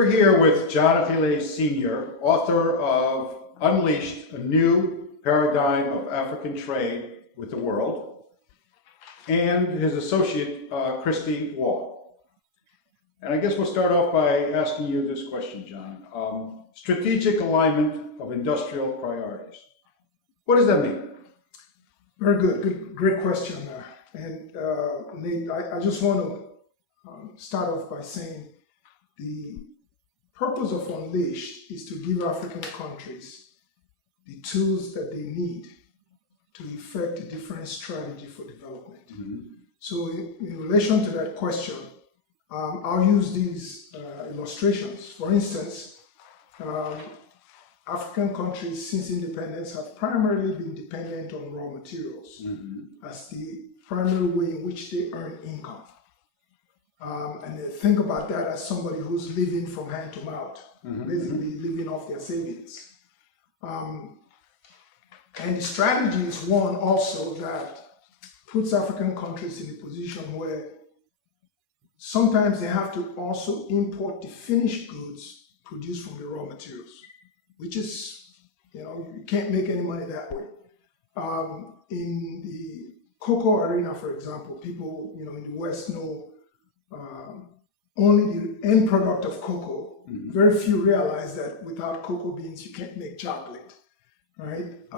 We're here with Jonathan Lee Sr., author of Unleashed, a New Paradigm of African Trade with the World, and his associate, Christy Wall. And I guess we'll start off by asking you this question, John. Strategic alignment of industrial priorities. What does that mean? Very good. Great question. Nate, I just want to start off by saying the purpose of Unleashed is to give African countries the tools that they need to effect a different strategy for development. Mm-hmm. So in relation to that question, I'll use these illustrations. For instance, African countries since independence have primarily been dependent on raw materials as the primary way in which they earn income. And they think about that as somebody who's living from hand to mouth, basically living off their savings. And the strategy is one also that puts African countries in a position where sometimes they have to also import the finished goods produced from the raw materials, which is, you can't make any money that way. In the cocoa arena, for example, people, in the West know only the end product of cocoa. Mm-hmm. Very few realize that without cocoa beans, you can't make chocolate, right?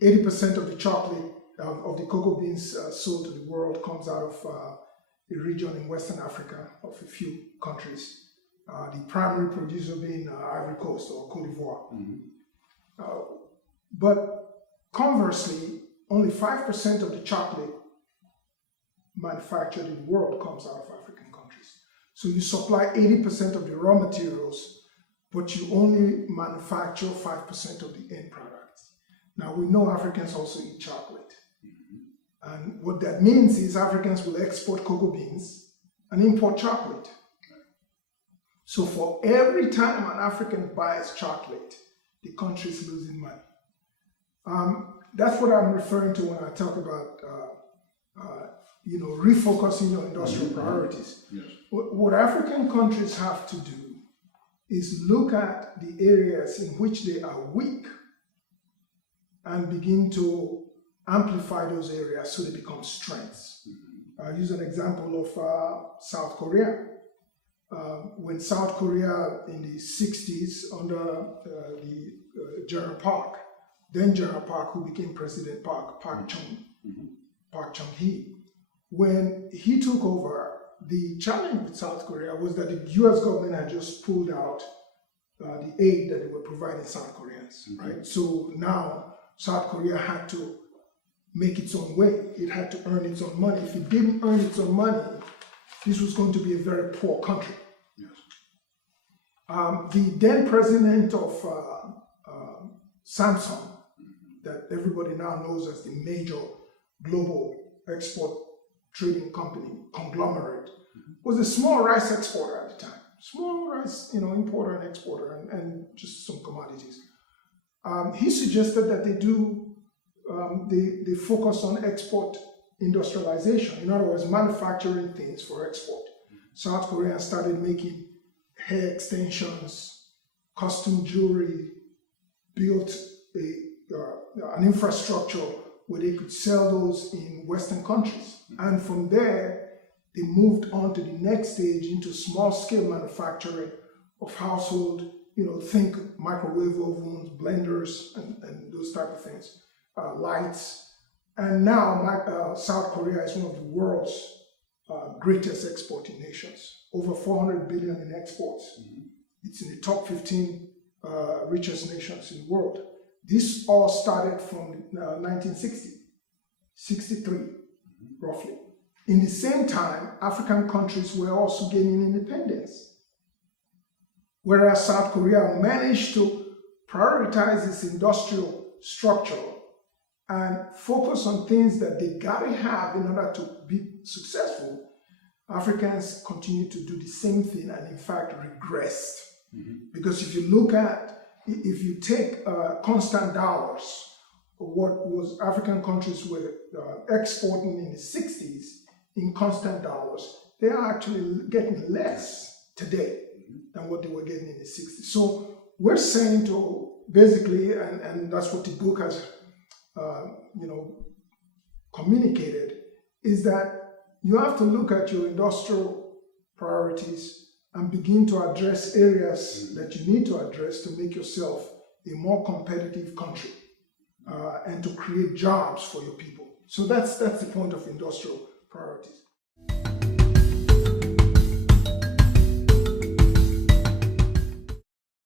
80% of the chocolate, of the cocoa beans sold to the world comes out of a region in Western Africa of a few countries. The primary producer being Ivory Coast or Cote d'Ivoire. Mm-hmm. But conversely, only 5% of the chocolate manufactured in the world comes out of African countries. So you supply 80% of the raw materials, but you only manufacture 5% of the end products. Now we know Africans also eat chocolate. Mm-hmm. And what that means is Africans will export cocoa beans and import chocolate. So for every time an African buys chocolate, the country is losing money. That's what I'm referring to when I talk about refocusing your industrial priorities. Yes. What African countries have to do is look at the areas in which they are weak and begin to amplify those areas so they become strengths. Mm-hmm. I'll use an example of South Korea. When South Korea in the 60s under the General Park, then General Park, who became President Park Chung-hee, when he took over, the challenge with South Korea was that the US government had just pulled out the aid that they were providing South Koreans, right? So now South Korea had to make its own way. It had to earn its own money. If it didn't earn its own money, this was going to be a very poor country. Yes. The then president of Samsung, that everybody now knows as the major global export trading company, conglomerate, was a small rice exporter at the time. Small rice, importer and exporter and just some commodities. He suggested that they focus on export industrialization. In other words, manufacturing things for export. South Korea started making hair extensions, costume jewelry, built an infrastructure where they could sell those in Western countries. And from there, they moved on to the next stage into small-scale manufacturing of household, think microwave ovens, blenders, and those type of things, lights. And now South Korea is one of the world's greatest exporting nations, over 400 billion in exports. Mm-hmm. It's in the top 15 richest nations in the world. This all started from 1960, 63, roughly. In the same time, African countries were also gaining independence. Whereas South Korea managed to prioritize its industrial structure and focus on things that they gotta have in order to be successful, Africans continue to do the same thing and in fact regressed. Mm-hmm. Because if you take constant dollars, what was African countries were exporting in the 60s in constant dollars, they are actually getting less today. Mm-hmm. than what they were getting in the 60s. So we're saying to basically, and that's what the book has, communicated, is that you have to look at your industrial priorities and begin to address areas that you need to address to make yourself a more competitive country and to create jobs for your people. So that's the point of industrial priorities.